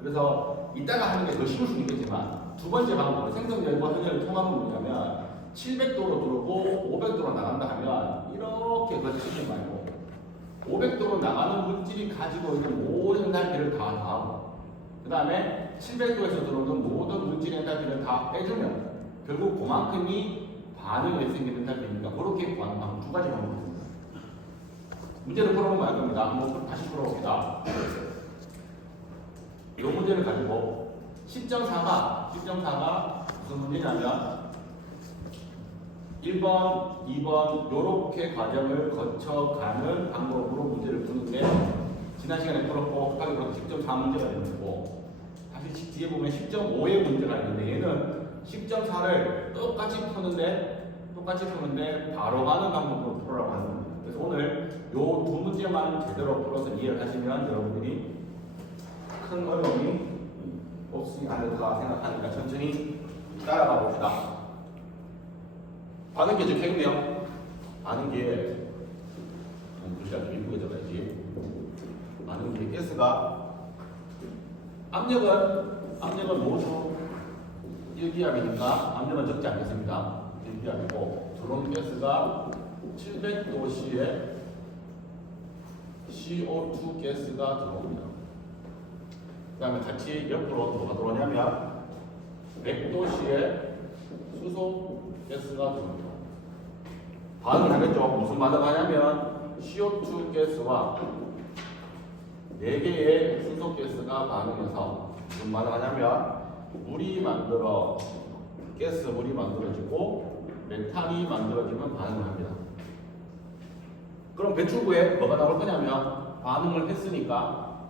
그래서 이따가 하는 게 더 쉬울 수 있겠지만 두 번째 방법, 생성열과 현열의 통합은 뭐냐면 700도로 들어오고 500도로 나간다 하면 이렇게 거치지 말고 500도로 나가는 물질이 가지고 있는 모든 엔탈피를 다 더하고 그 다음에 700도에서 들어오는 모든 물질의 엔탈피를 다 빼주면 결국 그만큼이 반응에 생기는 엔탈피니까 그렇게 구하는 방법 두 가지 방법이 있습니다. 문제를 풀어보면 알 겁니다. 한번 다시 풀어봅시다. 이 문제를 가지고 10.4가 무슨 문제냐면 1번, 2번 요렇게 과정을 거쳐가는 방법으로 문제를 푸는데 지난 시간에 풀었고 급하게 풀어서 10.4 문제가 되는 거고 다시 뒤에 보면 10.5의 문제가 있는데 얘는 10.4를 똑같이 푸는데 바로 가는 방법으로 풀으라고 하는 겁니다. 그래서 오늘 요 두 문제만 제대로 풀어서 이해를 하시면 여러분들이 큰 어려움이 없지 않을까 생각하니까 천천히 따라가 봅시다. 반응 게 적혀있네요. 반응 게 글씨가 좀 이쁘게 적어야지. 반응 게 가스가 압력은 모두 1기압이니까 압력은 적지 않겠습니다. 1기압이고 들어온 가스가 700도씨에 CO2 가스가 들어옵니다. 그 다음에 같이 옆으로 뭐가 들어오냐면 100도씨에 수소 가스가 들어옵니다. 반응을 하겠죠. 무슨 반응을 하냐면 CO2 가스와 4개의 수소 가스가 반응해서 무슨 반응을 하냐면 물이 만들어지고 메탄이 만들어지면 반응을 합니다. 그럼 배출구에 뭐가 나올 거냐면 반응을 했으니까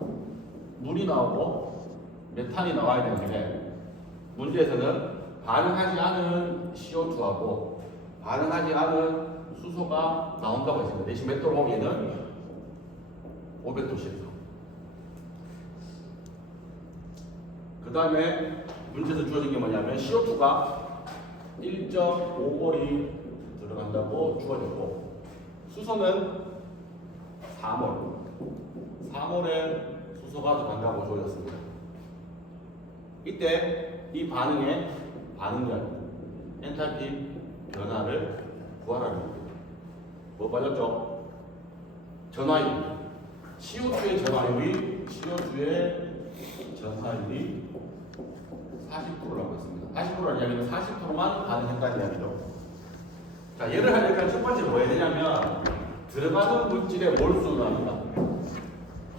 물이 나오고 메탄이 나와야 되는데 문제에서는 반응하지 않은 CO2하고 반응하지 않은 수소가 나온다고 했습니다. 대신 몇 도로 오면 얘는 500도씨에서. 그 다음에 문제에서 주어진 게 뭐냐면 CO2가 1.5몰이 들어간다고 주어졌고 수소는 4몰의 수소가 들어간다고 주어졌습니다. 이때 이 반응의 반응열, 엔탈피 변화를 구하라는 겁니다. 뭐 빠졌죠? 전화율. CO2의 전화율이 40%라고 했습니다. 40%라는 이야기는 40%만 반응했다는 이야기죠. 자, 얘를 하려면 첫 번째 뭐 해야 되냐면 들어가는 물질의 몰수를 합니다.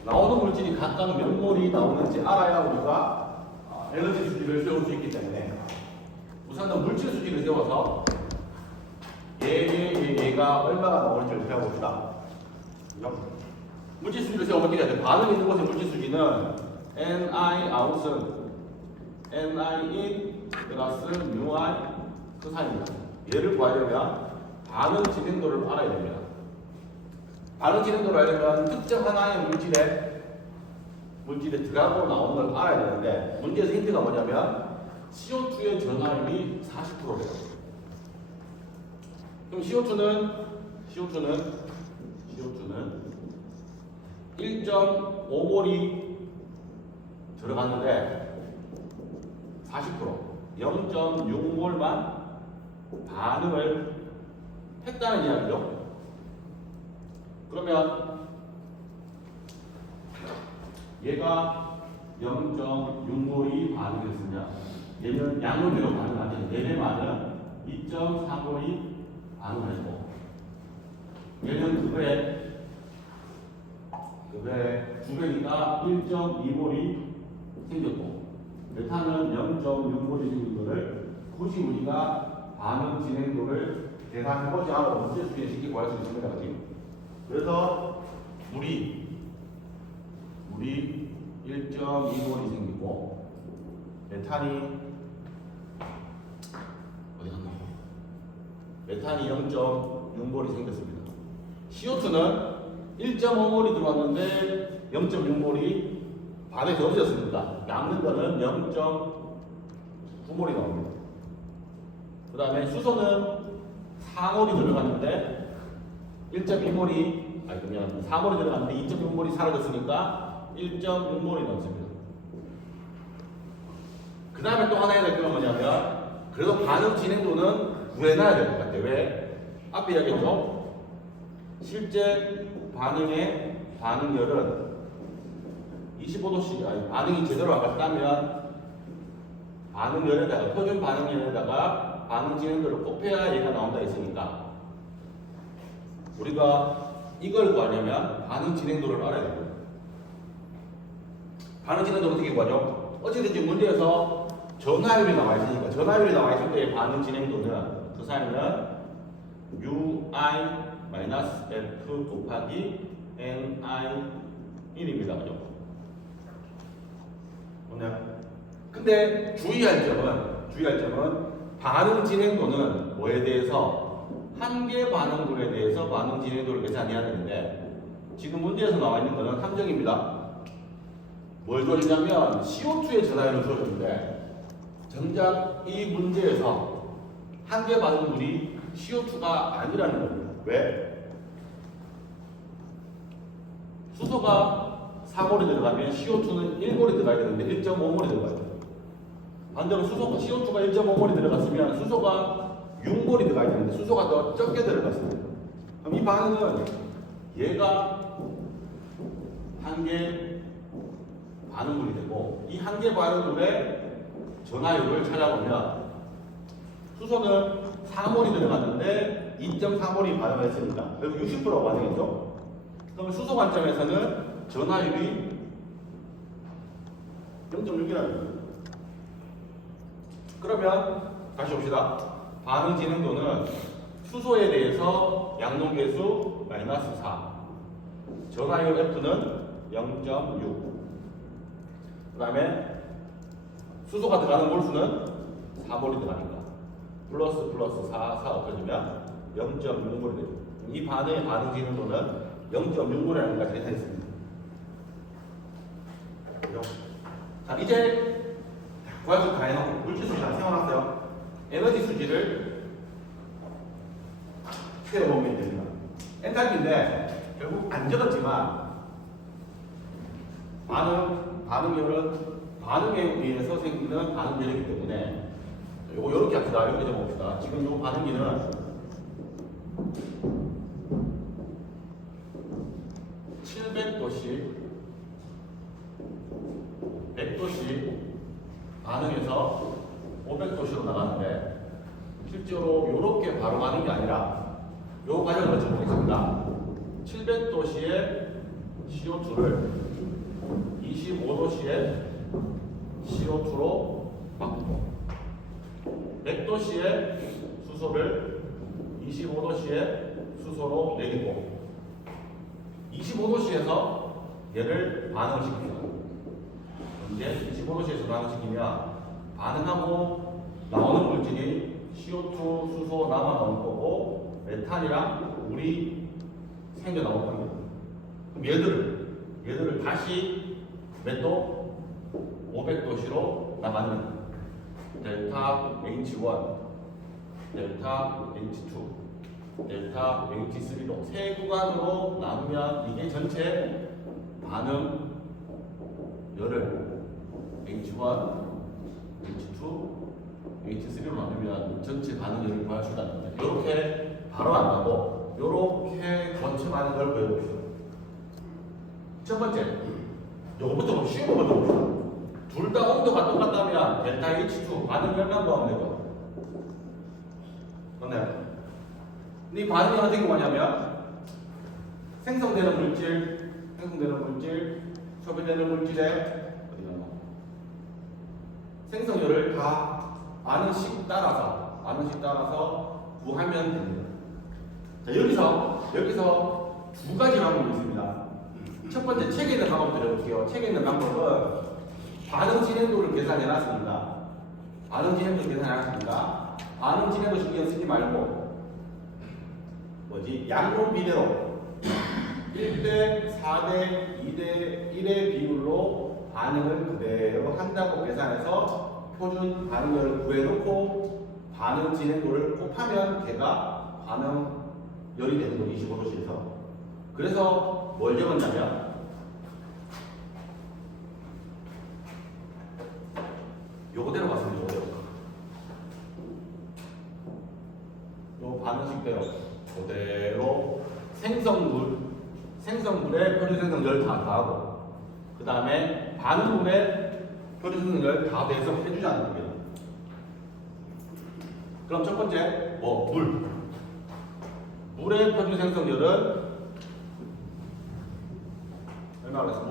나오는 물질이 각각 몇 몰이 나오는지 알아야 우리가 에너지 수지를 세울 수 있기 때문에 우선은 물질 수지를 세워서 얘가 얼마가 나오는지를 배워봅시다. 물질 수지를 세우면 어떻게 해야 돼? 반응이 있는 곳의 물질 수지는 NI out은 NI in 플러스 μI 크산입니다. 얘를 구하려면 반응 진행도를 알아야 됩니다. 반응 진행도를 알려면 특정 하나의 물질에 들어가고 나오는 걸 알아야 되는데 문제에서 힌트가 뭐냐면 CO2의 전화율이 40%래요. 그럼 CO2는 1.5몰이 들어갔는데 40% 0.6몰만 반응을 했다는 이야기죠. 그러면 얘가 0.6몰이 반응했으면 얘는 양으로 반응하죠. 4배만은 2.4몰이 반응했고 얘는 그거에 2배니까 1.2몰이 생겼고 메탄은 0.6몰이 생긴 거를 굳이 우리가 반응 진행도를 계산해보지 않아도 문제 수준에 쉽게 구할 수 있습니다. 그래서 물이 1.2몰이 생기고 메탄이 어디 갔나? 메탄이 0.6몰이 생겼습니다. CO2는 1.5몰이 들어왔는데 0.6몰이 반에서 없어졌습니다. 남는 거는 0.9몰이 나옵니다. 그 다음에 수소는 4몰이 들어갔는데 1.2몰이 그러면 4몰이 들어갔는데 2.6몰이 사라졌으니까 1.6몰이 남습니다. 그 다음에 또 하나 해야 될 건 뭐냐면 그래도 반응 진행도는 구해놔야 될 것 같아. 왜? 앞에 이야기했죠? 실제 반응의 반응열은 25도씨, 아니 반응이 제대로 안 갔다면 반응열에다가 표준 반응열에다가 반응 진행도를 곱해야 얘가 나온다 했으니까 우리가 이걸 구하려면 반응 진행도를 알아야 돼요. 반응 진행도를 어떻게 구하죠? 어찌든지 문제에서 전화율이 나와 있으니까 전화율이 나와 있을 때의 반응 진행도는 그 사이는 ui-f 곱하기 ni1입니다. 그죠? 오늘 근데 주의할 점은 반응 진행도는 뭐에 대해서 한 개 반응물에 대해서 반응 진행도를 계산해야 되는데 지금 문제에서 나와 있는 거는 함정입니다. 뭘 줘주냐면 CO2의 전하율을 줘줬는데 정작 이 문제에서 한 개 반응물이 CO2가 아니라는 겁니다. 왜? 수소가 4몰이 들어가면 CO2는 1몰이 들어가야 되는데 1.5몰이 들어가야 돼요. 반대로 CO2가 1.5몰이 들어갔으면 수소가 6몰이 들어가야 되는데 수소가 더 적게 들어갔습니다. 그럼 이 반응은 얘가 한 개 반응물이 되고 이 한 개 반응물의 전하율을 찾아보면 수소는 4몰이 들어갔는데 2.4몰이 반응을 했으니까 결국 60%가 반응했죠. 그럼 수소 관점에서는 전하율이 0.6이라는 거예요. 그러면 다시 봅시다. 반응 진행도는 수소에 대해서 양동계수 마이너스 4, 전하율 F는 0.6. 그 다음에 수소가 들어가는 몰수는 4몰이 들어가니까 플러스 4 없어지면 0.6몰이 되죠. 이 반응의 반응 진행도는 0.6몰이라는 것까지 계산했습니다. 자, 이제 구하수 다 해놓고 물질수 다 세워놨어요. 에너지 수지를 세워보면 됩니다. 엔탈피인데 결국 안 적었지만 반응열은 반응에 의해서 생기는 반응열이기 때문에 요거 요렇게 합시다. 이렇게 적어봅시다. 지금 요 반응기는 700도씨 100도씨 반응해서 500도씨로 나가는데 실제로 이렇게 바로 가는 게 아니라 요 과정을 거쳐보겠습니다. 700도씨의 CO2를 25도씨의 CO2로 바꾸고 100도씨의 수소를 25도씨의 수소로 내리고 25도씨에서 얘를 반응시킵니다. 이제 25도씨에서 반응시키면 반응하고 나오는 물질이 CO2, 수소 남아 나올 거고 메탄이랑 물이 생겨 나올 겁니다. 그럼 얘들을 다시 몇 도? 500도씨로 나가는 델타 H1, 델타 H2, 델타 H3로 세 구간으로 나누면 이게 전체 반응 열을 H1, H2, H3로 나누면 전체 반응 열을 구할 수가 있습니다. 이렇게 바로 안 나고 이렇게 거쳐가는 걸 보여봅시다. 첫 번째, 요거부터 쉬운 거부터 봅시다. 둘 다 온도가 똑같다면 델타 H2 반응 열만 구하면 되고 맞나요? 근데 이 반응이 어떻게 뭐냐면 생성되는 물질, 소비되는 물질의 생성열을 다 아는식 따라서 구하면 됩니다. 자, 여기서 두 가지 방법이 있습니다. 첫 번째, 책에 있는 방법 들어볼게요. 책에 있는 방법은 반응 진행도를 계산해 놨습니다. 반응 진행도 신경 쓰지 말고 양론 비례로 1대 4대 2대 1의 비율로 반응을 그대로 한다고 계산해서 표준 반응열을 구해놓고 반응 진행도를 곱하면 걔가 반응열이 되는 거죠. 25도씨에서. 그래서 뭘 적었냐면 요 요거대로 갔습니다. 요거대로. 요 반응식대로 그대로 생성물의 표준생성열 다 더하고 그 다음에 반응물의 표준생성열 다 돼서 해주자는 겁니다. 그럼 첫 번째 물의 표준생성열은 얼마 그랬어?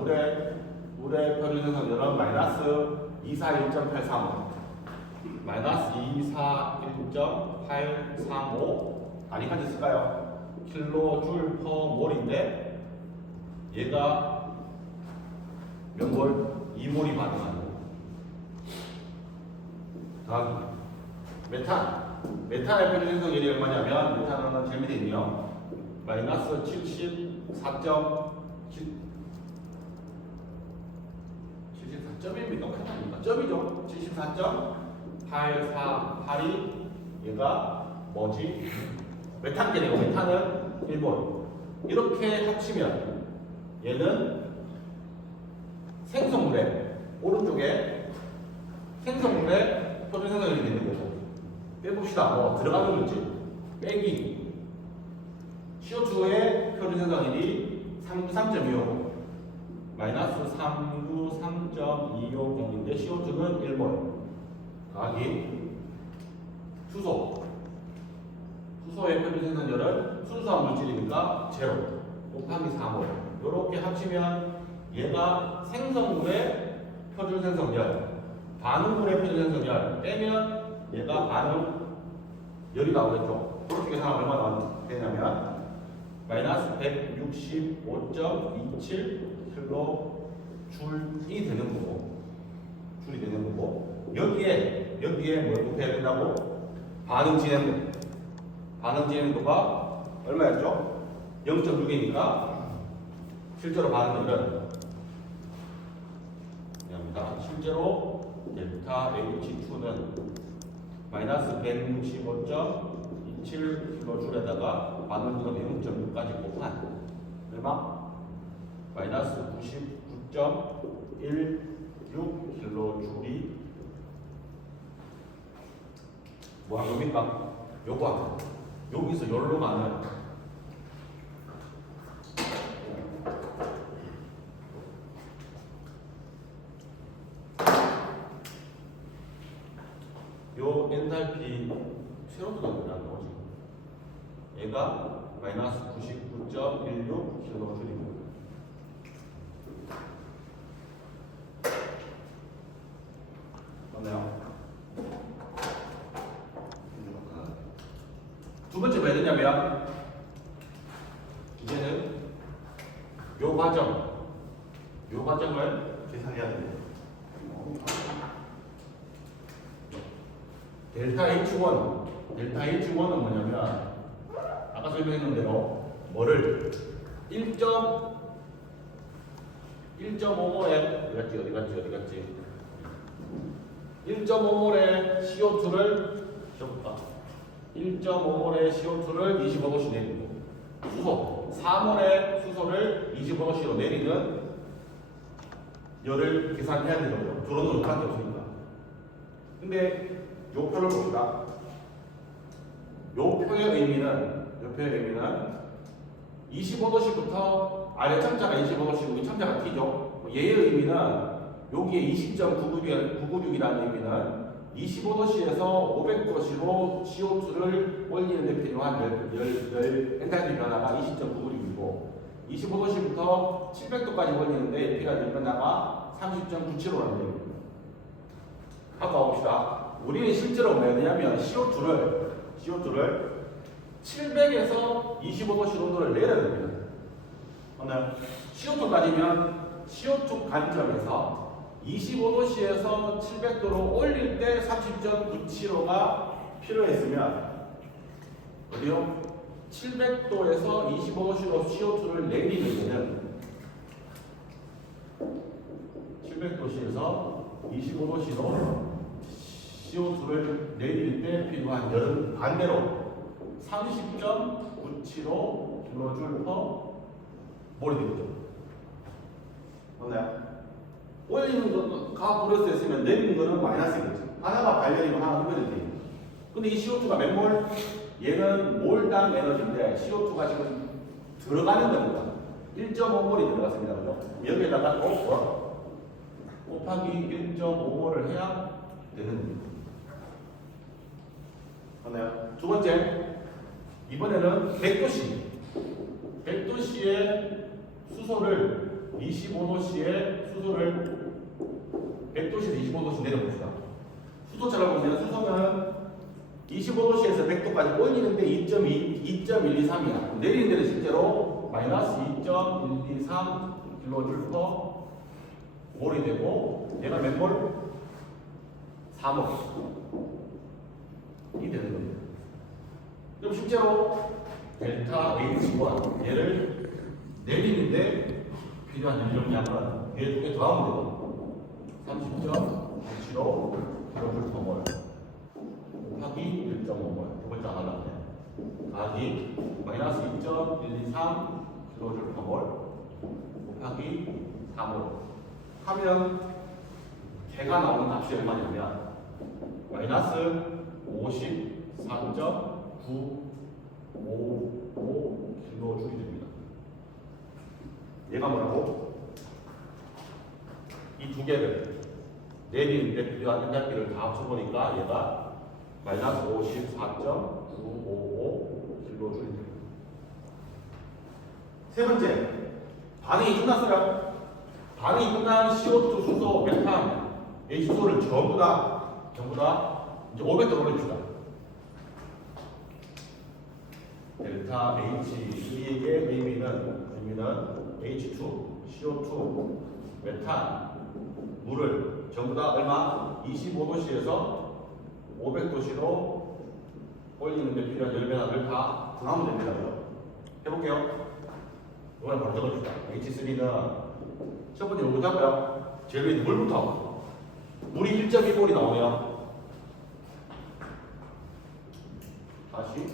물의 표준생성열은 마이너스 241.835 마이너스 241.835 단위까지 쓸까요? 킬로줄 퍼 몰인데 얘가 몇 몰? 2몰이 반응하는 다음 메탄의 표준생성열이 얼마냐면 메탄은 제일 밑에 있네요. 마이너스 74.1입니까? 점이죠. 74.848이 얘가 뭐지? 메탄계네요. 메탄은 1몰. 이렇게 합치면 얘는 생성물의 오른쪽에 생성물의 표준생성열이 되는 거고 빼봅시다. 들어가는 문제 빼기 CO2의 표준생성열이 393.255 마이너스 393.250인데 CO2는 1몰 더하기 수소의 표준생성열은 순수한 물질이니까 0 곱하기 4몰 이렇게 합치면 얘가 생성물의 표준생성열 반응물의 표준생성열 빼면 얘가 반응열이 나오겠죠. 그렇게 계산하면 얼마 되냐면 마이너스 165.27 킬로줄이 되는 거고 여기에 뭘 곱해야 된다고? 반응 진행도가 얼마였죠? 0.6이니까 실제로 반응률은 실제로 델타 H2는 마이너스 165.27 킬로줄에다가 반응률은 0.6까지 곱한 얼마? 마이너스 99.16 킬로줄이 뭐한 겁니까? 요거 여기서 열로 가는 요 엔탈피 새로 들어간다는 거지. 얘가 마이너스 99.16 킬로줄입니다. 맞나요? 두 번째 뭐 해야 되냐면 이제는 요 과정을 계산해야 됩니다. 델타 H1은 뭐냐면 아까 설명했는 대로 뭐를 1.5몰에 어디 갔지? 1.5몰의 CO2를 써볼까? 1.5몰의 CO2를 25도씨 내리고 수소 4몰의 수소를 25도씨로 내리는 열을 계산해야 되는 거죠. 들어오는 수밖에 없으니까. 근데 요 표를 봅시다. 요 표의 의미는 25도씨부터 아래 참자가 25도씨고 이 참자가 T죠. 얘의 의미는 여기에 20.996이라는 의미는 25도씨에서 500도씨로 CO2를 올리는 데 필요한 엔탈피 변화가 20.996이고 25도씨부터 700도까지 올리는데 필요한 변화가 30.975라는 얘기입니다. 아까 봅시다. 우리는 실제로 뭐 해야 되냐면 CO2를 700에서 25도씨 정도를 내려야 됩니다. 맞나요? CO2 따지면 CO2 관점에서 25도씨에서 700도로 올릴 때 30.975가 필요했으면 어디요? 700도에서 25도씨로 CO2를 내리는 데는 700도씨에서 25도씨로 CO2를 내릴 때 필요한 열은 반대로 30.975 킬로줄 퍼 몰이 되겠죠. 맞나요? 올리는 거가 플러스였으면 내리는 거는 마이너스겠지. 하나가 발열이면 하나 흡연이 근데 이 CO2가 몇 몰? 얘는 몰당 에너지인데 CO2가 지금 들어가는 겁니다. 1.5몰이 들어갔습니다. 그죠? 여기에다가 곱하기 1.5몰을 해야 되는 겁니다. 맞나요? 두 번째, 이번에는 100도씨의 수소를 25도씨의 수소를 100도씨에서 25도씨 내려봅시다. 수소처럼 보면 수소는 25도씨에서 100도까지 올리는데 2.123이야. 내리는 데는 실제로 마이너스 2.123 kJ per 몰이 되고 얘가 몇 몰? 4몰. 이 되는 겁니다. 그럼 실제로 델타 H1 얘를 내리는데 필요한 연료량은 얘 두 개 더하면 되고 30.75 kJ per 몰 곱하기 1.5몰 두 번째 안 하려네. 곱하기 마이너스 2.123 kJ per 몰 곱하기 4몰 하면 개가 나오는 값이 얼마냐면 마이너스 54.955kJ이 됩니다. 얘가 뭐라고? 이 두 개를 내리는데 필요한 엔탈피를 다 합쳐보니까 얘가 마이너스 54.955kJ이 됩니다. 세 번째, 반응이 끝났어요. 반응이 끝난 CO2, 수소, 메탄, H수소를 전부 다 이제 500도 올립시다. 델타 H2의 의미는 H2, CO2, 메탄, 물을 전부 다 얼마? 25도씨에서 500도씨로 올리는 데 필요한 열배합을 다 구하면 됩니다. 해볼게요. 이번에 바로 적어줍시다. H3는 첫 번째 뭐부터 할까요? 제일 위에 물부터. 물이 1.2몰이 나오네요. 다시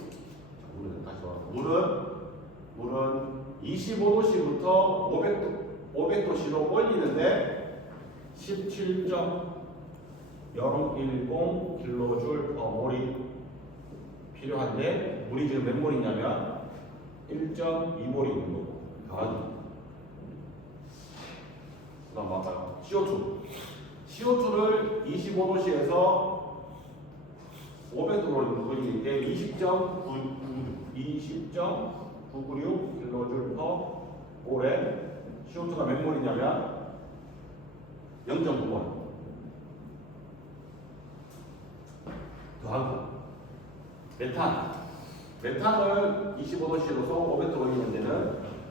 물은 25도씨부터 500도씨로 올리는데 17.010 kJ per 몰이 필요한데 물이 지금 몇 몰이냐면 1.2몰이 있는 거고 더하기 그다음 뭐할까요? CO2를 25도씨에서 500도로 올리는 게 20.996 kJ per 몰에 CO2가 몇 몰이냐면 0.9몰 더하기 메탄을 25도씨로서 500도 올리는 데는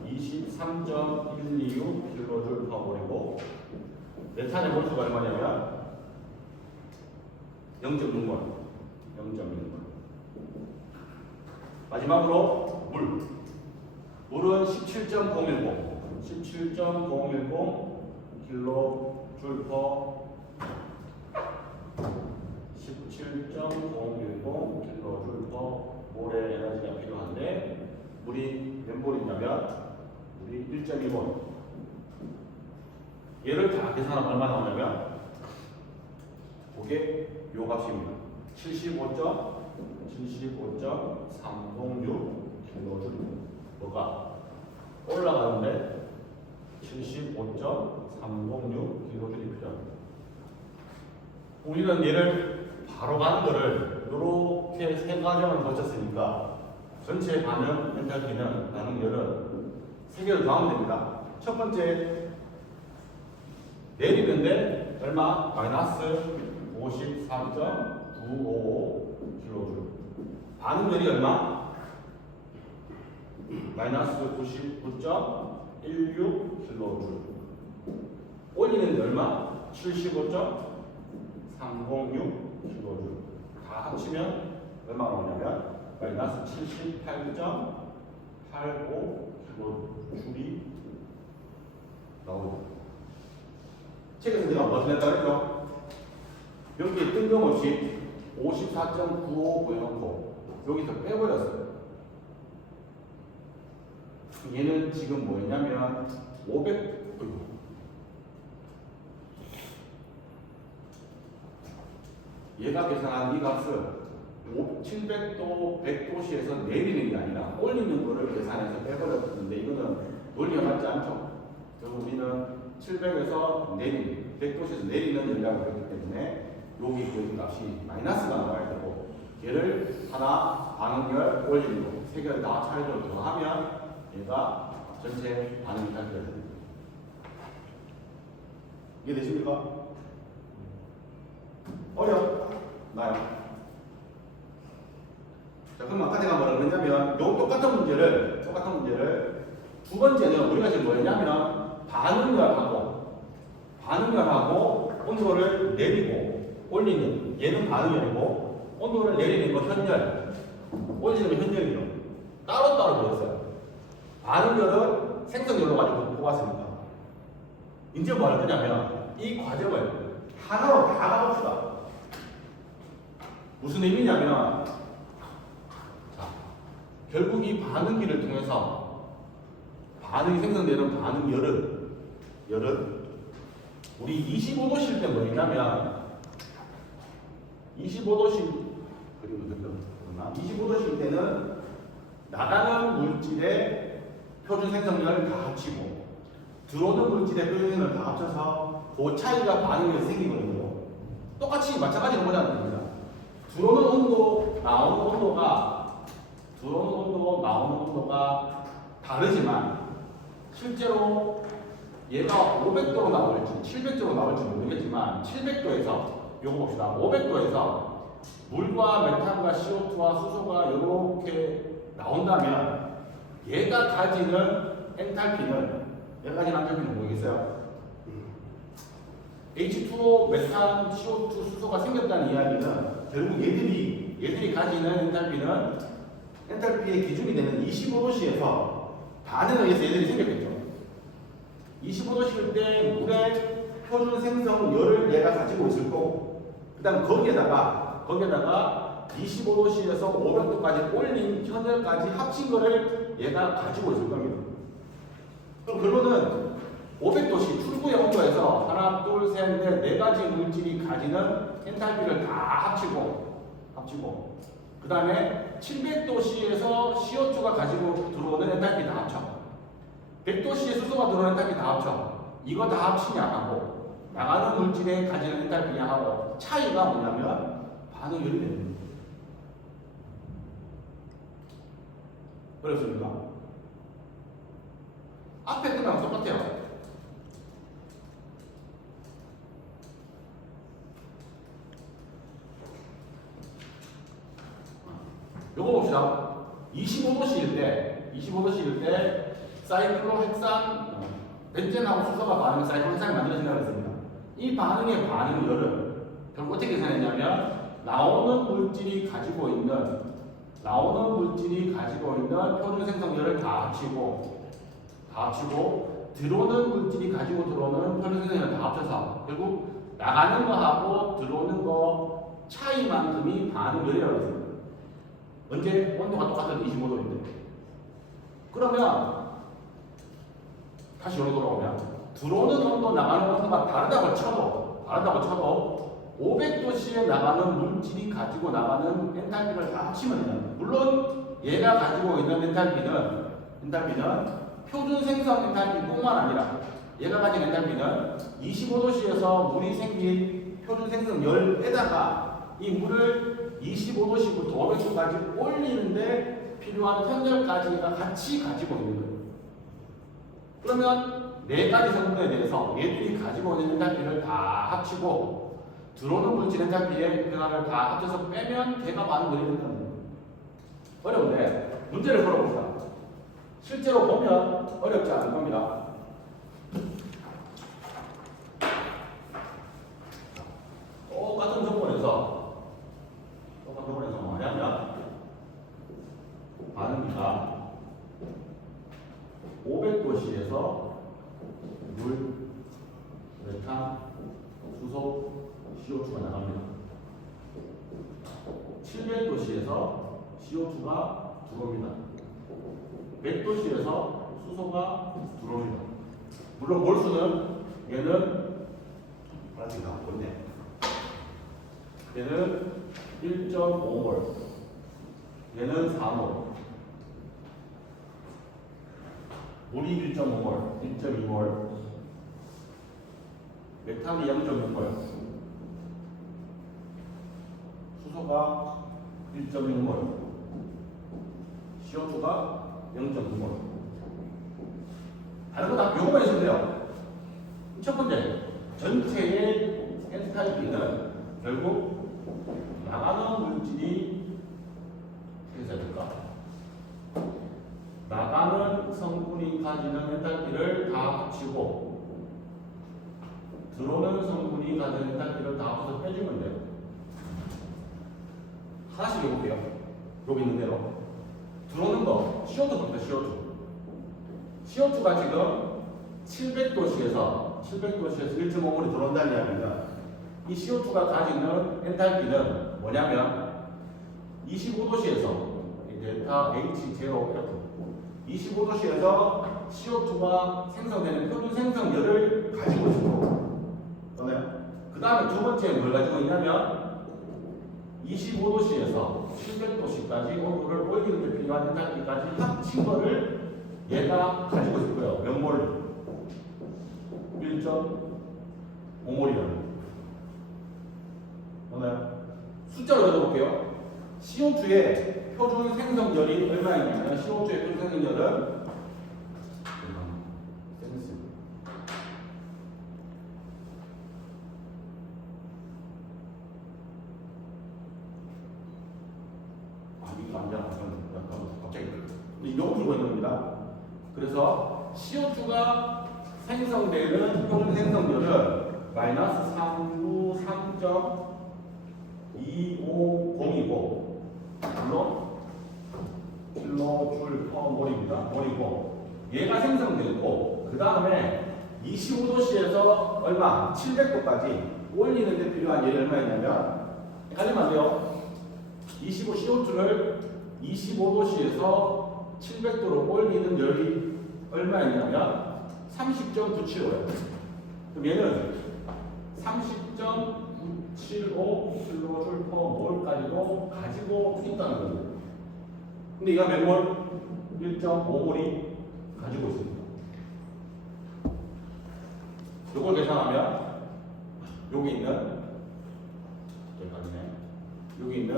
23.126 kJ per 몰이고 메탄의 몰수가 얼마냐면 0.6몰 마지막으로 물은 17.010 kJ per 몰의 에너지가 필요한데 물이 몇 몰이냐면 물이 1.2몰 얘를 다 계산하면 얼마 나오냐면 그게 요 값입니다. 75.306 kJ 뭐가 올라가는데 75.306 kJ이 필요합니다. 우리는 얘를 바로 가는 거를 이렇게 세 과정을 거쳤으니까 전체 반응 엔탈피는 반응열은 세 개를 더하면 됩니다. 첫 번째 내리는데 얼마? 마이너스 54.955 kJ. 반응열이 얼마? 마이너스 99.16 kJ. 올리는데 얼마? 75.306 kJ. 다 합치면 얼마 나오냐면 마이너스 78.85 kJ이 나옵니다. 책에서 내가 무엇을 했다고 했죠? 여기 뜬금없이 54.95 보여놓고 여기서 빼버렸어요. 얘는 지금 뭐였냐면 500 얘가 계산한 이 값을 700도, 100도씨에서 내리는 게 아니라 올리는 거를 계산해서 빼버렸는데 이거는 논리가 맞지 않죠. 그래서 우리는 700에서 내리는, 100도씨에서 내리는 전략을 했기 때문에 여기 값이 마이너스가 나와야 되고 얘를 하나 반응열 올리는 거 세 개를 다 차이로 더하면 얘가 전체 반응이 calculate 됩니다. 이해되십니까? 어렵나요? 자, 그럼 아까 제가 뭐라 그랬냐면 요 똑같은 문제를 두 번째는 우리가 지금 뭐였냐면 반응열하고 온도를 내리고 올리는 얘는 반응열이고 온도를 내리는 거 현열, 올리는 거 현열이죠. 따로따로 보였어요. 반응열은 생성열로 가지고 뽑았습니다. 이제 뭐 할 거냐면 이 과정을 하나로 다 가봅시다. 무슨 의미냐면 자, 결국 이 반응기를 통해서 반응이 생성되는 반응열은 우리 25도실 때 뭐냐면 25도실 때는 나가는 물질의 표준 생성열 다 합치고 들어오는 물질의 표준 생성열 다 합쳐서 그 차이가 반응이 생기거든요. 똑같이 마찬가지로 보자는 겁니다. 들어오는 온도, 나오는 온도가 다르지만 실제로 얘가 500도로 나올지 700도로 나올지 모르겠지만 700도에서 요거 봅시다. 500도에서 물과 메탄과 CO2와 수소가 이렇게 나온다면 얘가 가지는 엔탈피는 뭐겠어요? H2O, 메탄, CO2, 수소가 생겼다는 이야기는 결국 얘들이 가지는 엔탈피의 기준이 되는 25도씨에서 반응에 의해서 얘들이 생겼겠죠. 25도씨일 때 물의 표준 생성열을 얘가 가지고 있을 거고, 그 다음 거기에다가 25도씨에서 500도까지 올린 현열까지 합친 거를 얘가 가지고 있을 겁니다. 그럼 결론은 500도씨 출구의 온도에서 하나, 둘, 셋, 넷, 네 가지 물질이 가지는 엔탈피를 다 합치고 그 다음에 700도씨에서 CO2가 가지고 들어오는 엔탈피 다 합쳐 100도씨에 수소가 들어오는 엔탈피 다 합쳐 이거 다 합치냐 하고 나가는 물질에 가지는 엔탈피냐 하고 차이가 뭐냐면 반응열이 되는 거예요. 그렇습니까? 앞에 끝나면 똑같아요. 요거 봅시다. 25도씨일 때 사이클로헥산 벤젠하고 수소가 반응해 사이클로헥산이 만들어진다고 했습니다. 이 반응의 반응열은 결국 어떻게 계산했냐면 나오는 물질이 가지고 있는 표준 생성열을 다 합치고 들어오는 물질이 가지고 들어오는 표준 생성열을 다 합쳐서 결국 나가는 거하고 들어오는 거 차이만큼이 반응열이라고 했습니다. 언제? 온도가 똑같은 25도인데. 그러면 다시 여기로 돌아오면 들어오는 온도, 나가는 온도가 다르다고 쳐도 500도씨에 나가는 물질이 가지고 나가는 엔탈피를 다 합치면 됩니다. 물론 얘가 가지고 있는 엔탈피는 표준 생성 엔탈피뿐만 아니라 얘가 가진 엔탈피는 25도씨에서 물이 생긴 표준 생성 열에다가 이 물을 25도씨부터 500도까지 올리는데 필요한 현열까지가 같이 가지고 있는 거예요. 그러면 네 가지 성분에 대해서 얘들이 가지고 있는 엔탈피를 다 합치고 들어오는 물질 엔탈피의 변화를 다 합쳐서 빼면 걔가 반응이 된다는 거예요. 어려운데 문제를 풀어봅시다. 실제로 보면 어렵지 않을 겁니다. 똑같은 조건에서 뭐냐면 반응기가 500도씨에서 물, 메탄, 수소, CO2가 나갑니다. 700도씨에서 CO2가 들어옵니다. 100도씨에서 수소가 들어옵니다. 물론 몰수는 얘는 아직 나왔거든요. 얘는 1.5몰, 얘는 4몰. 물이 1.5몰, 1.2몰, 메탄이 0.6몰, 수소가 1.6몰, CO2가 0.9몰. 다른 거 다 요거만 있으면 돼요. 첫 번째, 전체의 엔탈피는 결국 나가는 물질이 해야 될까? 나가는 성분이 가지는 엔탈피를 다 합치고 들어오는 성분이 가지는 엔탈피를 다 합쳐서 빼주면 돼요. 하나씩 해볼게요. 여기 있는 대로. 들어오는 거, CO2부터 CO2. CO2가 지금 700도씨에서 1.5몰이 들어온다는 이야기입니다. 이 CO2가 가지는 엔탈피는 뭐냐면 25도씨에서 델타 H0 이렇게 25도씨에서 CO2가 생성되는 표준 생성열을 가지고 있어요. 그 다음에 두 번째 뭘 가지고 있냐면 25도씨에서 700도씨까지 온도를 올리는 데 필요한 엔탈피까지 합친 거를 얘가 가지고 있을 거예요. 몇 몰? 1.5몰이라는. 오늘 숫자로 적어볼게요. CO2의 표준 생성열이 얼마냐면 CO2의 표준 생성열은 이거 안 되나? 갑자기 이거 풀고 있는 겁니다. 그래서 CO2가 생성되는 표준 생성열은 마이너스 393.250이고 물론 킬로줄 퍼 몰이고 얘가 생성되고 그 다음에 25도씨에서 얼마? 700도까지 올리는 데 필요한 열이 얼마였냐면 헷갈리면 안 돼요. CO2를 25도씨에서 700도로 올리는 열이 얼마였냐면 30.975예요. 그럼 얘는 30.975 킬로줄 퍼 몰까지도 가지고 있다는 거예요. 근데 얘가 몇 몰? 1.5몰이 가지고 있습니다. 이걸 계산하면 여기 있는 여기 있는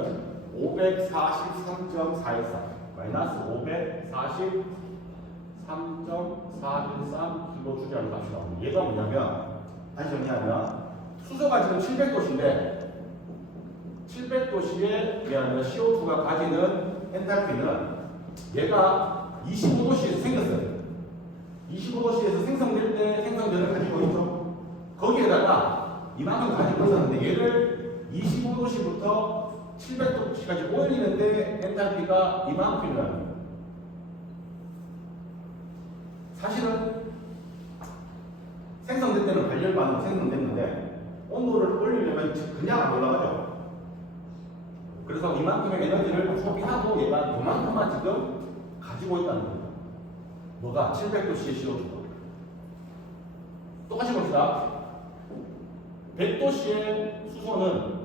543.414 마이너스 543.413 킬로줄이라는 값이 나옵니다. 얘가 뭐냐면 다시 정리하면 수소가 지금 700도씨인데 700도씨에 미안하면 CO2가 가지는 엔탈피는 얘가 25도씨에서 생겼어요. 25도씨에서 생성될 때 생성열을 가지고 있죠. 거기에다가 이만큼 가지고 있었는데 얘를 25도씨부터 700도씨까지 올리는데 엔탈피가 이만큼이라는 거예요. 사실은 생성될 때는 발열 반응으로 생성됐는데 온도를 올리려면 그냥 안 올라가죠. 그래서 이만큼의 에너지를 소비하고 얘가 이만큼만 지금 가지고 있다는 거예요. 뭐가? 700도씨의 CO2가. 똑같이 봅시다. 100도씨의 수소는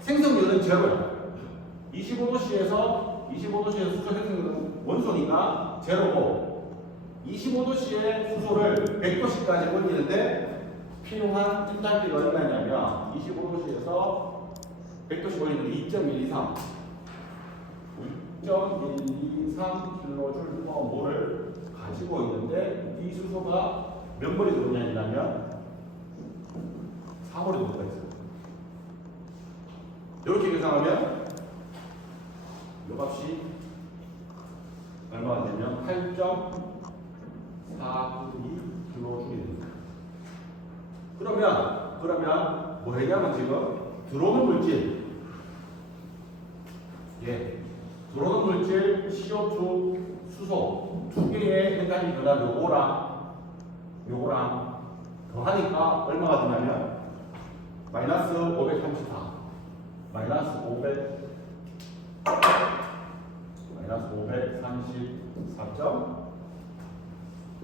생성열은 제로야. 25도씨에서 수소 생성열은 원소니까 제로고 25도씨의 수소를 100도씨까지 올리는데 필요한 엔탈피가 얼마냐면 25도씨에서 100도씨 올리는데 2.123 킬로줄 퍼 몰을 가지고 있는데 이 수소가 몇 몰이 들어오냐면 4몰이 들어가 있어요. 이렇게 계산하면 이 값이 얼마가 되면 8.492 킬로줄이 됩니다. 그러면 뭐 했냐면 지금 들어오는 물질 들어오는 물질 CO2 수소 두 개의 엔탈피 변화 요거랑 더하니까 얼마가 되냐면 마이너스 534 마이너스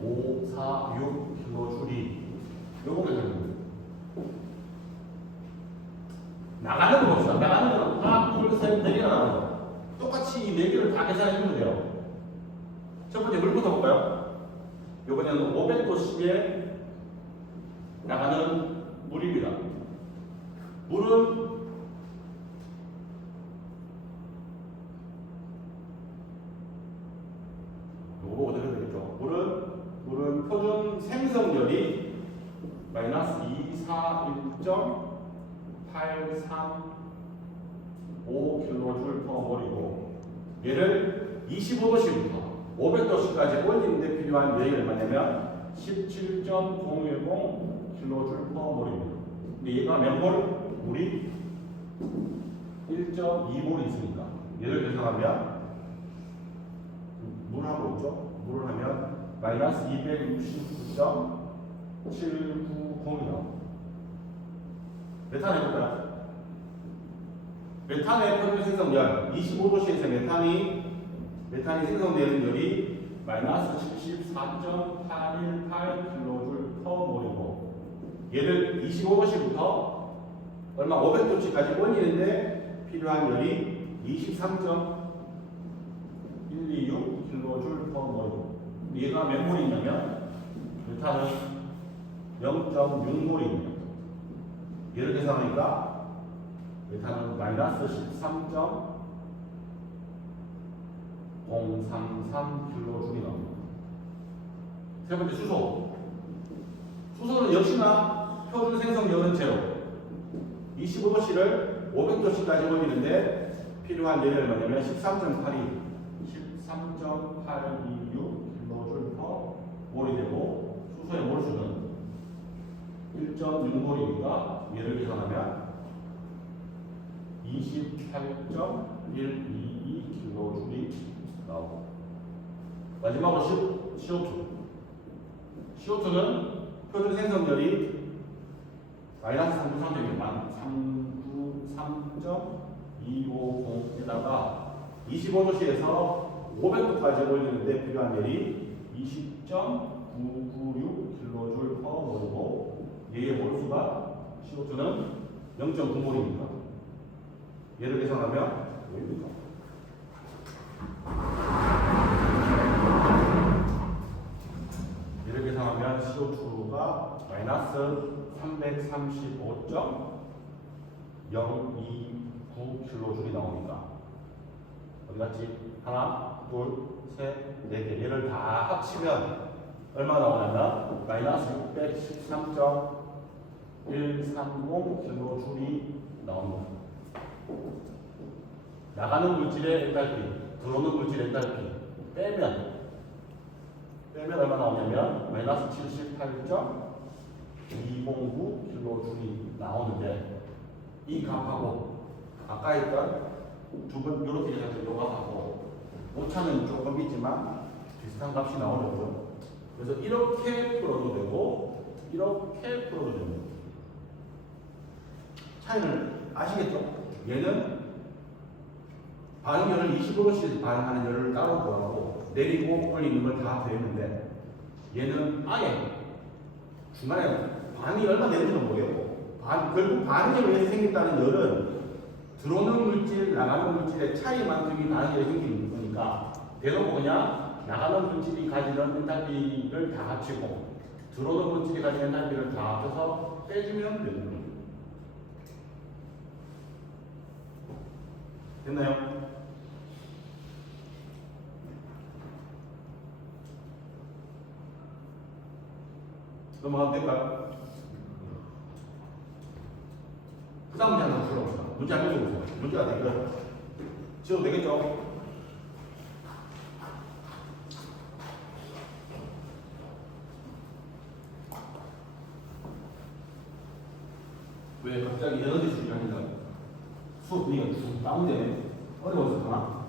534.546 킬로줄이 요거 계산됩니다. 나가는 거는 하나, 둘, 셋, 네 개가 나오는 거. 똑같이 이 네 개를 다 계산해 주면 돼요. 첫 번째 물부터 볼까요? 이번에는 500도씨에 나가는 물입니다. 물은 요거 어떻게 되겠죠? 물은 표준 생성열이 마이너스 241.835kJ/몰이고 얘를 25도씨부터 500도씨까지 올리는데 필요한 열이 얼마냐면 17.010kJ/몰입니다. 근데 얘가 몇 몰? 물이 1.2몰이 있으니까 얘를 계산하면 물하고 있죠? 물을 하면 마이너스 269.790이요. 메탄 해볼까요? 메탄의 평균 생성열 25도씨에서 메탄이 생성되는 열이 마이너스 74.818kJ/몰이고 얘를 25도씨부터 얼마 500도씨까지 올리는데 필요한 열이 23.126kJ/몰이고 얘가 몇 몰이냐면 메탄은 0.6몰입니다. 얘를 계산하니까 메탄은 마이너스 13.033kJ 나옵니다. 세 번째 수소는 역시나 표준 생성열은 제로. 25도씨를 500도씨까지 올리는데 필요한 열이 얼마냐면 13.826kJ/몰이 되고 수소의 몰수는 1.6몰이니까 얘를 계산하면 28.122kJ 나오고 마지막으로 CO2는 표준 생성열이 마이너스 393.250에다가 25도씨에서 500도까지 올리는데 필요한 열이 20.996kJ/몰이고 얘의 몰수가 CO2는 0.9몰입니다. 얘를 계산하면 뭐입니까? 얘를 계산하면 CO2가 마이너스 335.029kJ 나옵니다. 어디 갔지? 하나, 둘, 셋, 네 개. 얘를 다 합치면 얼마 나오냐면 마이너스 613.130kJ 나옵니다. 나가는 물질의 엔탈피, 들어오는 물질의 엔탈피 빼면 얼마 나오냐면 마이너스 78.209kJ 나오는데 이 값하고 아까 했던 두 번 이렇게 해서 요거 하고 오차는 조금 있지만 비슷한 값이 나오려고요. 그래서 이렇게 풀어도 되고 이렇게 풀어도 됩니다. 차이를 아시겠죠? 얘는 반응열을 25도씨 반응하는 열을 따로 구하고 내리고 올리는 걸 다 더했는데 얘는 아예 중간에 반이 얼마 내는지는 모르겠고 결국 반응에 의해서 생긴다는 열은 들어오는 물질, 나가는 물질의 차이만큼이 반응열이 생기는 거니까 대놓고 그냥 나가는 물질이 가지는 엔탈피를 다 합치고 들어오는 물질이 가지는 엔탈피를 다 합쳐서 빼주면 되는 거예요. 됐나요? 넘어가면 될까요? 그 다음 문제 하나 풀어봅시다. 문제 한번 해보세요. 문제가 되면 지워도 되겠죠? 왜 갑자기 에너지 수준이 아니라 수업 분위기가 쭉 다운되네. 어려웠었구나.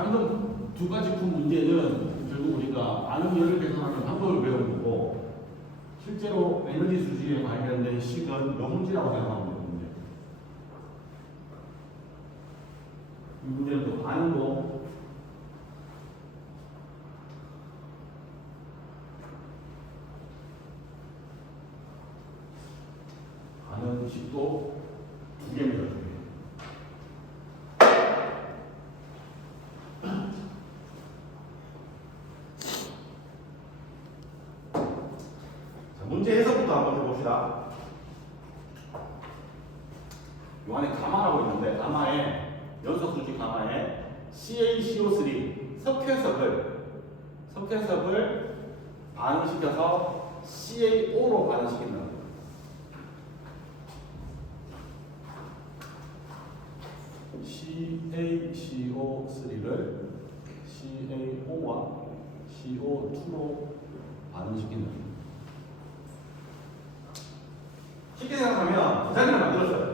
방금 두 가지 큰 문제는 결국 우리가 반응 열을 계산하는 방법을 배운 거고 실제로 에너지 수지에 관련된 식은 요 문제라고 생각하면 되거든요. 이 문제는 또 반응도 반응 식도 두 개입니다. 두 개. 문제 해석부터 한번 해봅시다. 요 안에 가마라고 있는데 가마에 연소수지 가마에 CaCO3 석회석을 반응시켜서 CaO로 반응시킨다. CaCO3를 CaO와 CO2로 반응시킨다. 쉽게 생각하면 도자기를 만들었어요.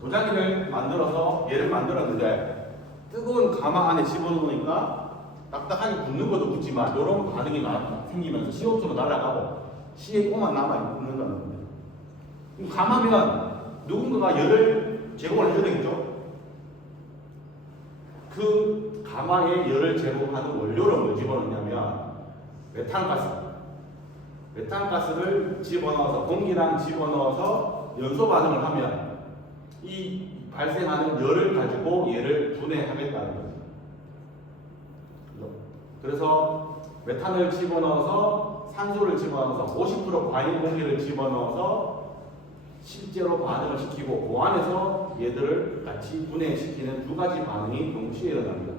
도자기를 만들어서 얘를 만들었는데 뜨거운 가마 안에 집어넣으니까 딱딱하게 붙는 것도 붙지만 이런 반응이 생기면서 CO2로 날아가고 CaO만 남아있는다는 겁니다. 그럼 가마면 누군가가 열을 제공을 해줘야 되겠죠? 그 가마에 열을 제공하는 원료를 뭘 집어넣냐면 메탄가스를 집어넣어서 공기랑 집어넣어서 연소 반응을 하면 이 발생하는 열을 가지고 얘를 분해하겠다는 거죠. 그래서 메탄을 집어넣어서 산소를 집어넣어서 50% 과잉 공기를 집어넣어서 실제로 반응을 시키고 그 안에서 얘들을 같이 분해시키는 두 가지 반응이 동시에 일어납니다.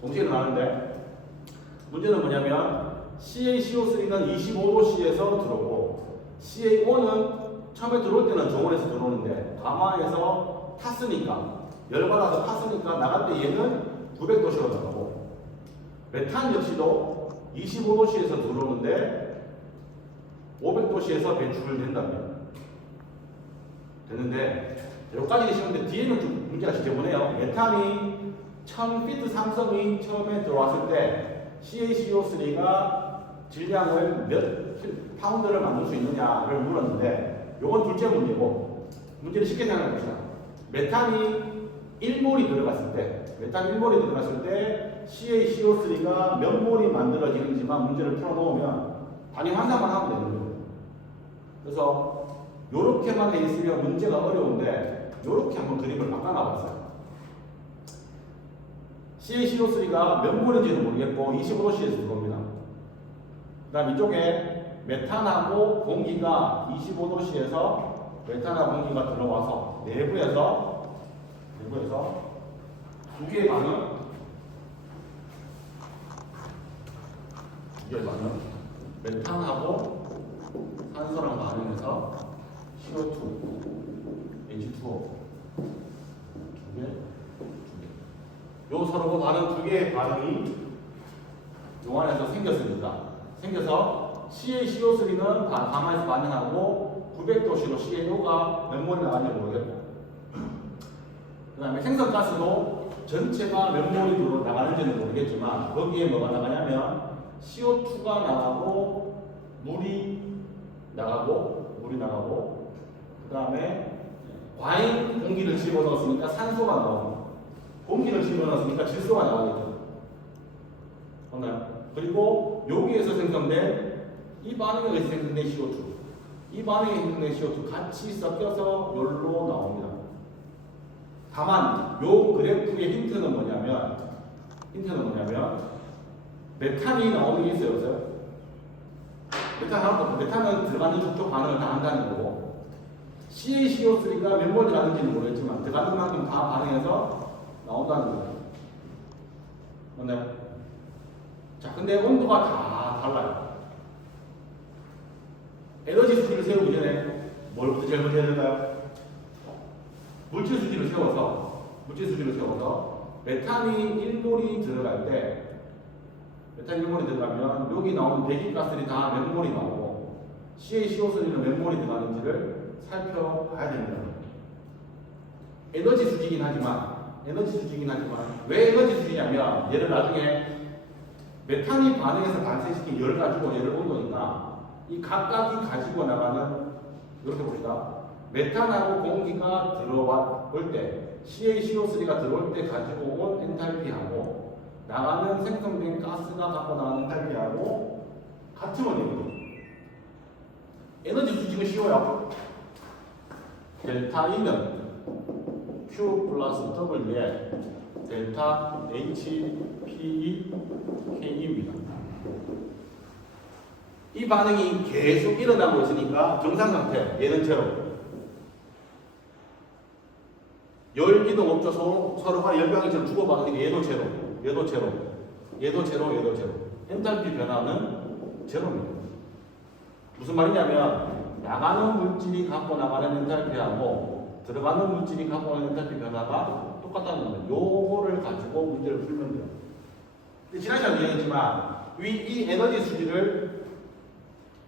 동시에 일어나는데 문제는 뭐냐면 CaCO3는 25도씨에서 들어오고 CaO는 처음에 들어올 때는 저온에서 들어오는데 가마에서 탔으니까 열받아서 탔으니까 나갈 때 얘는 900도씨로 나가고 메탄 역시도 25도씨에서 들어오는데 500도씨에서 배출을 된다면 되는데 여기까지 쉬운데 뒤에는 좀 문제가 지저분해요. 메탄이 1000피트 삼성이 처음에 들어왔을 때 CaCO3가 질량을 몇 파운드를 만들 수 있느냐를 물었는데 요건 둘째 문제고 문제를 쉽게 생각해 봅시다. 메탄이 1몰이 들어갔을 때 CaCO3가 몇 몰이 만들어지는지만 문제를 풀어놓으면 단위 환산만 하면 되는 거예요. 그래서 요렇게만 돼 있으면 문제가 어려운데 요렇게 한번 그림을 바꿔놔봤어요. CaCO3가 몇 몰인지는 모르겠고 25도씨에서 들어옵니다. 그 다음 이쪽에 메탄하고 공기가 25도씨에서 메탄하고 공기가 들어와서 내부에서 두 개의 반응 메탄하고 산소랑 반응해서 CO2, H2O 두 개. 요 서로 반응 두 개의 반응이 요 안에서 생겨서 CaCO3는 가마에서 반응하고 900도씨로 CaO가 몇 몰이 나가는지 모르겠고 그 다음에 생성가스도 전체가 몇 몰이 나가는지는 모르겠지만 거기에 뭐가 나가냐면 CO2가 나가고 물이 나가고 그 다음에 과잉 공기를 집어넣었으니까 산소가 나오고 공기를 집어넣었으니까 질소가 나오겠죠. 맞나요? 그리고 여기에서 생성된 이 반응에서 생성된 CO2 이 반응에 생성된 CO2 같이 섞여서 열로 나옵니다. 다만 요 그래프의 힌트는 뭐냐면 메탄이 나오는 게 있어요, 없어요? 메탄은 들어가는 족족 반응을 다 한다는 거고 CaCO3가 몇 몰 들어가는지는 모르겠지만 들어가는 만큼 다 반응해서 나온다는 거예요. 맞나요? 자, 근데 온도가 다 달라요. 에너지 수지를 세우기 전에 뭘부터 제일 먼저 해야 될까요? 물질 수지를 세워서 메탄이 1몰이 들어갈 때 메탄 1몰이 들어가면 여기 나오는 배기가스들이 다 몇 몰이 나오고 CaCO3는 몇 몰이 들어가는지를 살펴봐야 됩니다. 에너지 수지긴 하지만 에너지 수지이긴 하지만 왜 에너지 수지냐면 얘를 나중에 메탄이 반응해서 발생시킨 열을 가지고 얘를 온도니까 이 각각이 가지고 나가는 이렇게 봅시다. 메탄하고 공기가 들어올 때 CaCO3가 들어올 때 가지고 온 엔탈피하고 나가는 생성된 가스가 갖고 나가는 엔탈피하고 같은 원리입니다. 에너지 수직은 쉬워요. 델타 E는 Q 플러스 W에 델타 HPE KE입니다. 이 반응이 계속 일어나고 있으니까 정상 상태, 얘는 제로. 열 이동 없어서 서로가 열방이처럼 주고받으니까 얘도 제로, 얘도 제로, 얘도 제로, 얘도 제로. 엔탈피 변화는 제로입니다. 무슨 말이냐면 나가는 물질이 갖고 나가는 엔탈피하고 들어가는 물질이 갖고 오는 엔탈피 변화가 똑같다는 겁니다. 요거를 가지고 문제를 풀면 돼요. 지난 시간에 이야기했지만 이 에너지 수지를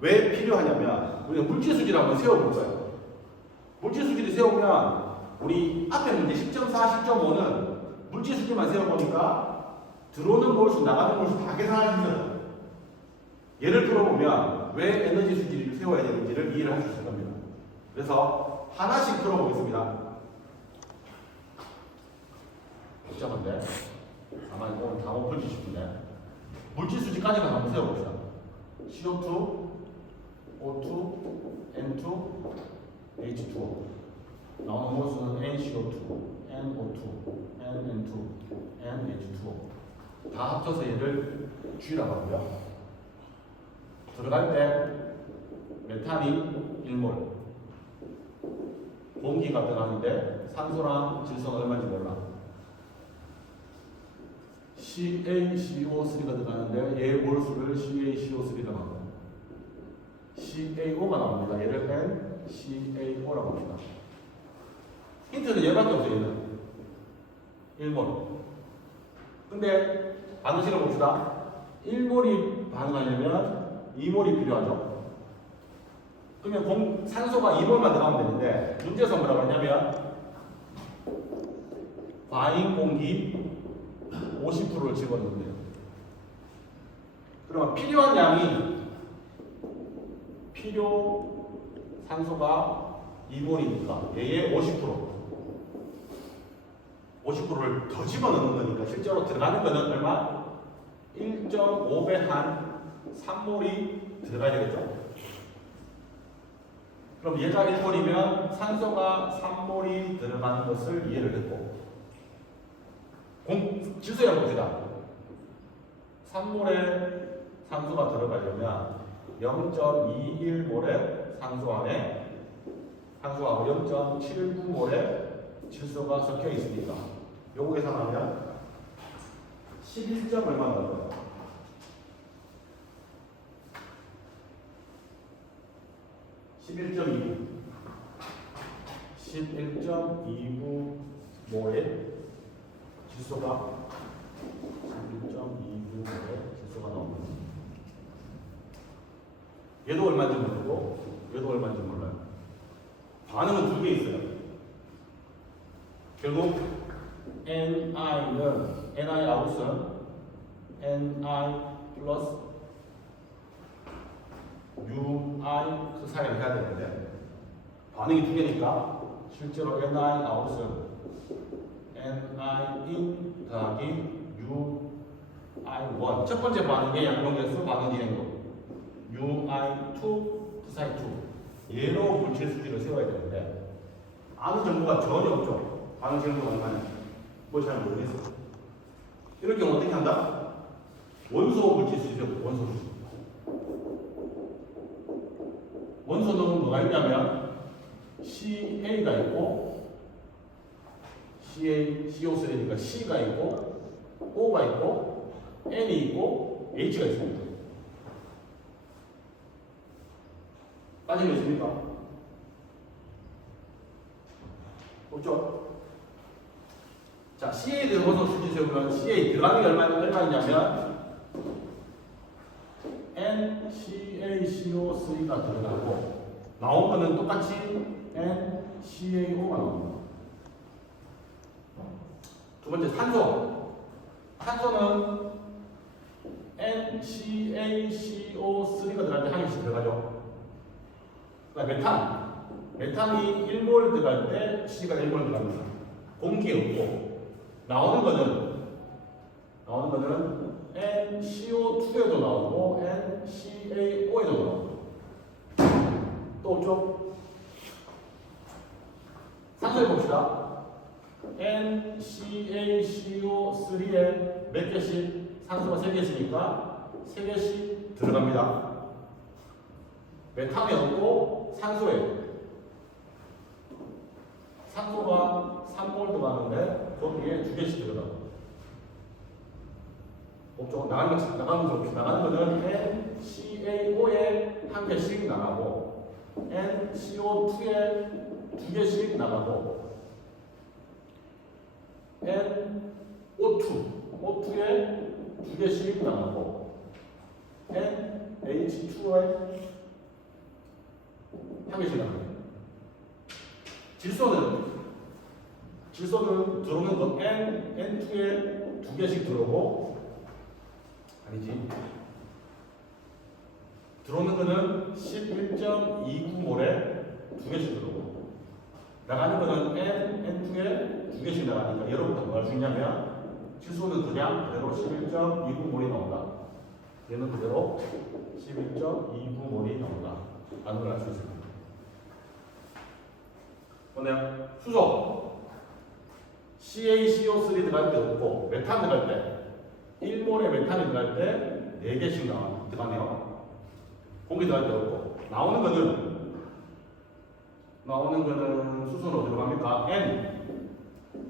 왜 필요하냐면 우리가 물질 수지를 한번 세워볼 거예요. 물질 수지를 세우면 우리 앞에 문제 10.4, 10.5는 물질 수지만 세워보니까 들어오는 몰수, 나가는 몰수 다 계산할 수 있어요. 예를 들어보면 왜 에너지 수지를 세워야 되는지를 이해를 할 수 있을 겁니다. 그래서 하나씩 풀어보겠습니다. 복잡한데 아마 오늘 다 못 풀지 싶은데 물질 수지까지만 한번 세워봅시다. CO2, O2, N2, H2O 나오는 몰수는 NCO2, NO2, NN2, NH2O 다 합쳐서 얘를 G라고 하고요. 들어갈 때 메탄이 1몰, 공기가 들어가는데 산소랑 질소는 얼마인지 몰라. CaCO3가 들어가는데 얘 몰수를 CaCO3라고 합니다. CaO가 나옵니다. 얘를 NCaO라고 합니다. 힌트는 얘밖에 없어요. 얘는 1몰. 근데 반응식을 봅시다. 1몰이 반응하려면 2몰이 필요하죠. 그러면 산소가 2몰만 들어가면 되는데 문제에서 뭐라고 했냐면 과잉 공기 50%를 집어넣는데요. 그러면 필요한 양이 필요 산소가 2몰이니까 얘의 50%를 더 집어넣는 거니까 실제로 들어가는 거는 얼마? 1.5배 한 3몰이 들어가야 되겠죠. 그럼 얘가 1몰이면 산소가 3몰이 들어가는 것을 이해를 했고 질소에 한번 봅시다. 3몰에 산소가 들어가려면 0.21몰의 산소 안에 산소하고 0.79몰의 질소가 섞여 있으니까 요거 계산하면 11점 얼마 나올까요? 11.29 11.29몰의 질소가 11.29몰의 질소가 나옵니다. 얘도 얼마인지 모르고 얘도 얼마인지 몰라요. 반응은 두 개 있어요. 결국 NI 아웃은 NI 플러스 UI 그 사이를 해야 되는데 반응이 두 개니까 실제로 NI 아웃은 NI in 더하기 UI1 첫 번째 반응의 양변계수 반응 진행도 UI2 그 사이 2 얘로 물질 수지를 세워야 되는데 아무 정보가 전혀 없죠. 반응 진행도가 얼마냐 뭐 잘 모르겠어. 이럴 경우 어떻게 한다? 원소 물질 수지 원소 수지. 원소는 뭐가 있냐면 CA가 있고 CO3니까 C가 있고 O가 있고 N이 있고 H가 있습니다. 빠진 거 있습니까? 없죠? 자, CA에 대해서 원소 수지 세우면 CA 들어가는 게 얼마냐면 NCaCO3가 들어가고 나온 거는 똑같이 NCaO가 나옵니다. 두 번째 산소. 산소는 NCaCO3가 들어갈 때 한 개씩 들어가죠. 그다음 메탄이 1몰 들어갈 때 C가 1몰 들어갑니다. 공기에 없고 나오는 거는 NCO2에도 나오고 NCaO에도 나오고 또 없죠? 산소해 봅시다. NCaCO3에 몇 개씩? 산소가 3개씩이니까 3개씩 들어갑니다. 메탄이 없고 산소에 산소가 3몰 들어가는데 거기에 2개씩 들어가고 없죠? 나가는 거는 NCaO에 1개씩 나가고 NCO2에 2개씩 나가고 O2에 2개씩 나가고 NH2에 1개씩 나가고 질소는 들어오는 거 N2에 2개씩 들어오고 아니지 들어오는 거는 11.29몰에 2개씩 들어오고 나가는 거는 N2에 2개씩 나가니까 여러분들 뭐 할 수 있냐면 질소는 그냥 그대로 11.29몰이 나온다. 얘는 그대로 11.29몰이 나온다. 라는 걸 알 수 있습니다. 그런데 수소 CaCO3 들어갈 때 없고 메탄 들어갈 때 1몰에 메탄이 들어갈 때 4개씩 들어가네요. 공기 들어갈 때 없고 나오는 거는 수소는 어디로 갑니까?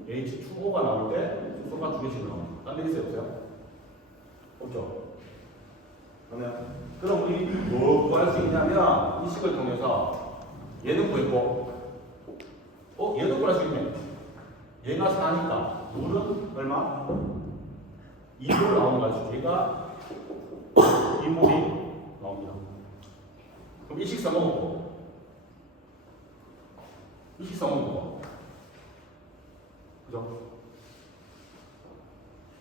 NH2O가 나올 때 수소가 2개씩 나옵니다. 딴 데 있어요? 없어요? 없죠? 그럼 우리 뭐 구할 수 있냐면 이 식을 통해서 얘는 구했고 얘도 구할 수 있네. 얘가 4니까 물은 얼마? 2몰 나오는 거죠. 얘가 2몰이 나옵니다. 그럼 이 식 써먹고 그죠?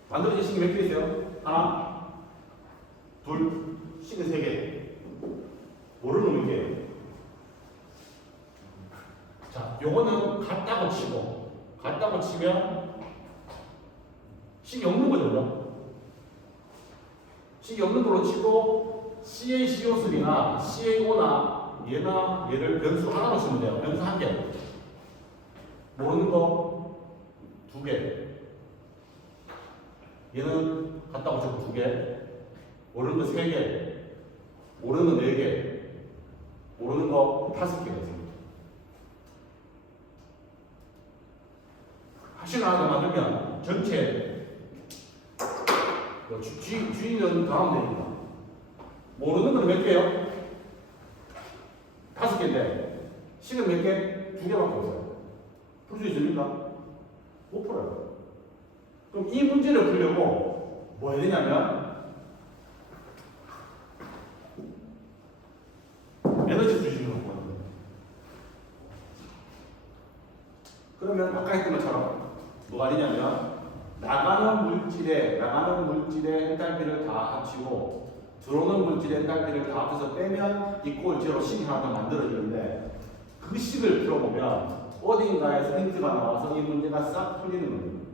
만들어진 식이 몇 개 있어요? 하나, 둘, 식은 3개. 뭐를 넣는 게요? 자, 요거는 같다고 치면 식이 없는 거죠. 식이 없는 걸로 치고 CaCO3나 CaO나 얘를 변수 하나로 쓰면 돼요. 변수 1개. 모르는 거 2개. 얘는 같다고 치고 2개. 모르는 거 3개. 모르는 거 4개. 모르는 거 5개가 있습니다. 하신 하나 만들면 전체 G는 가운데 됩니다. 모르는 건 몇 개요? 5개인데 식은 몇 개? 2개밖에 없어요. 풀 수 있습니까? 못 풀어요. 그럼 이 문제를 풀려고 뭐 해야 되냐면 에너지 수식을 갖고 와야 돼요. 그러면 아까 했던 것처럼 뭐가 되냐면 나가는 물질의 엔탈피를 다 합치고 들어오는 물질의 엔탈피를 다 합쳐서 빼면 이꼴 제로 식이 하나 더 만들어지는데 그 식을 풀어보면 어딘가에서 힌트가 나와서 이 문제가 싹 풀리는 겁니다.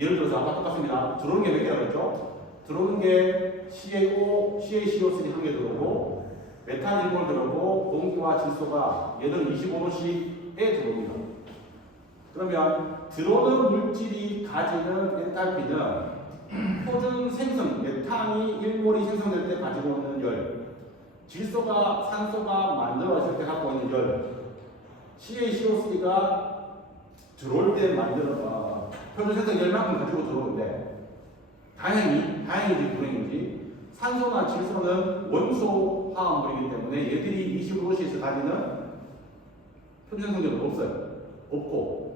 예를 들어서 아까 똑같습니다. 들어오는 게 몇 개라고 했죠? 들어오는 게 CaCO3 한 개 들어오고 메탄 1몰 들어오고 공기와 질소가 얘들 25몰씩에 들어옵니다. 그러면 들어오는 물질이 가지는 엔탈피는 표준 생성, 메탄이 1몰이 생성될 때 가지고 있는 열, 질소가 산소가 만들어질 때 갖고 있는 열, CaCO3가 들어올 때 표준 생성 열만큼 가지고 들어오는데 다행인지 불행인지 산소나 질소는 원소 화합물이기 때문에 얘들이 25도씨에서 가지는 표준 생성열은 없고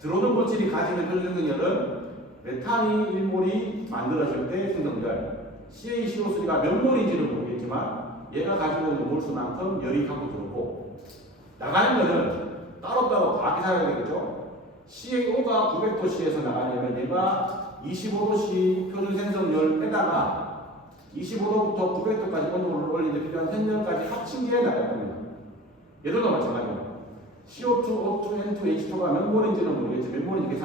들어오는 물질이 가지는 표준 생성열은 메탄이 1몰이 만들어질 때 생성열 CaCO3가 몇 몰인지는 모르겠지만 얘가 가지고 있는 몰수만큼 열이 갖고 들어오고 나가는 거는 따로따로 다 계산해야 되겠죠. CAO가 900도씨에서 나가려면 얘가 25도씨 표준 생성열 빼다가 25도부터 900도까지 온도를 올리는데 필요한 현열까지 합친 게 나갈 겁니다. 얘들도 마찬가지입니다. CO2, O2, N2, H2가 몇 몰인지는 모르겠지만 몇 몰인지 계산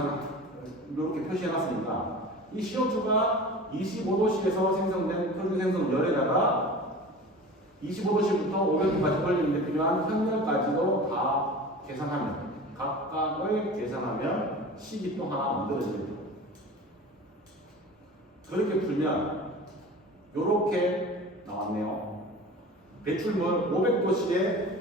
이렇게 표시해놨으니까 이 CO2가 25도씨에서 생성된 표준 생성열에다가 25도씨부터 500도까지 올리는데 필요한 현열까지도 다 계산하면 각각을 계산하면 식이 또 하나 만들어집니다. 그렇게 풀면 이렇게 나왔네요. 배출물 500도씨에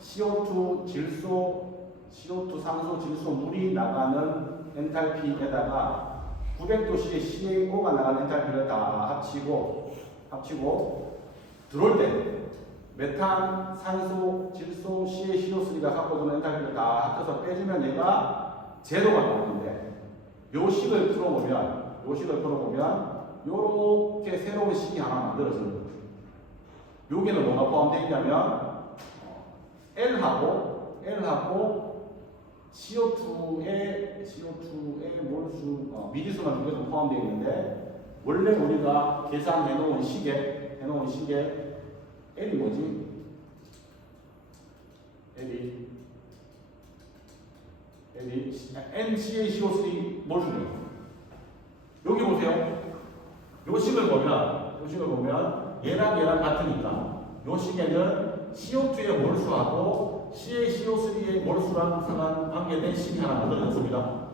CO2 질소, CO2 산소, 질소, 물이 나가는 엔탈피에다가 900도씨에 CaO가 나가는 엔탈피를 다 합치고 들어올 때 메탄, 산소, 질소, CaCO3가 갖고주는 엔탈피를 다 합쳐서 빼주면 얘가 제로가 나오는데 요 식을 풀어보면 요렇게 새로운 식이 하나 만들어지는 거죠. 여기는 뭐가 포함되어 있냐면 L하고 CO2의 몰수, 미지수만 두 개도 포함되어 있는데 원래 우리가 계산해 놓은 식에 L이 뭐지? L이 NCaCO3 몰수네요. 여기 보세요. 요 식을 보면 얘랑 같으니까 요 식에는 CO2의 몰수하고 CaCO3의 몰수랑 관계된 식이 하나 만들어졌습니다.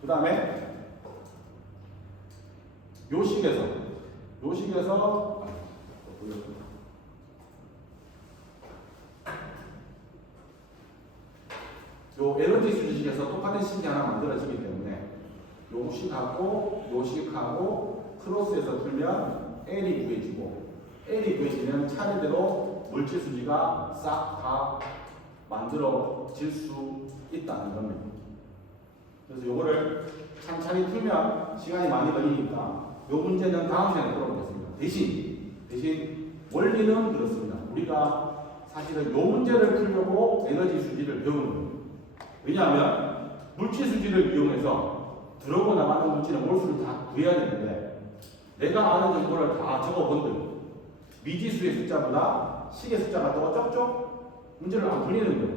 그 다음에 요 식에서 요 에너지 수식에서 똑같은 식이 하나 만들어지기 때문에 요 식하고 크로스해서 풀면 L이 구해지면 차례대로 물질 수지가 싹 다 만들어질 수 있다는 겁니다. 그래서 요거를 찬찬히 풀면 시간이 많이 걸리니까 요 문제는 다음 시간에 풀어보겠습니다. 대신 원리는 그렇습니다. 우리가 사실은 요 문제를 풀려고 에너지 수지를 배우는 거예요. 왜냐하면 물질 수지를 이용해서 들어오고 나가는 물질의 몰수를 다 구해야 되는데 내가 아는 정보를 다 적어본들 미지수의 숫자보다 식의 숫자가 더 적죠? 문제를 안 풀리는 거예요.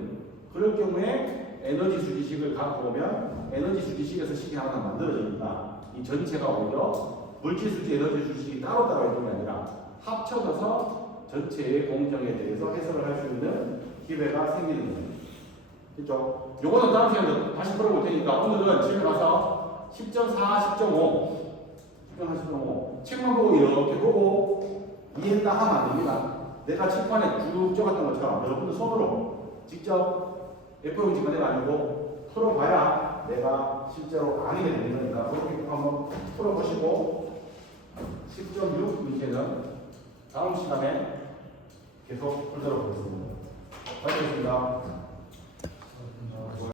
그럴 경우에 에너지 수지식을 갖고 오면 에너지 수지식에서 식이 하나 만들어지니까 이 전체가 오히려 물질 수지 에너지 수지식이 따로따로 있는 게 아니라 합쳐져서 전체의 공정에 대해서 해석을 할 수 있는 기회가 생기는 거예요. 그렇죠? 요거는 다음 시간에 다시 풀어볼 테니까 오늘은 집에 가서 10.4, 10.5 책만 보고 이렇게 보고 이해했다 하면 안 됩니다. 내가 책판에 쭉 적었던 것처럼 여러분들 손으로 직접 F0지 꺼내가지고 풀어봐야 내가 실제로 아니게 되는 거니까 그렇게 한번 풀어보시고 10.6 문제는 다음 시간에 계속 풀도록 하겠습니다. 알겠습니다.